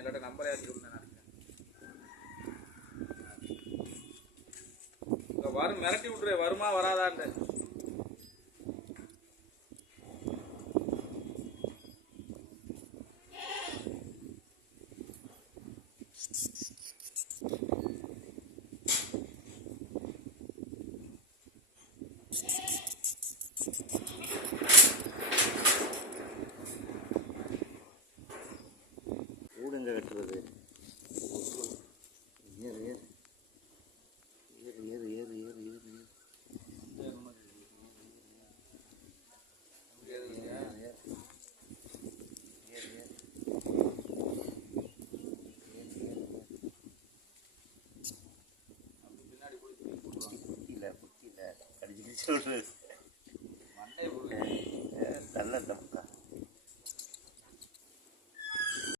இல்லாட்ட நம்பர் ஏற்றி விடுறேன். வரும் மிரட்டி விட்டுரு, வருமா வராதான்ட்டு. ஊடுங்க கட்டுறது ஏறு ஏறு ஏறு ஏறு ஏறு ஏறு பின்னாடி புத்தியில் கடிச்சு சொல்றது.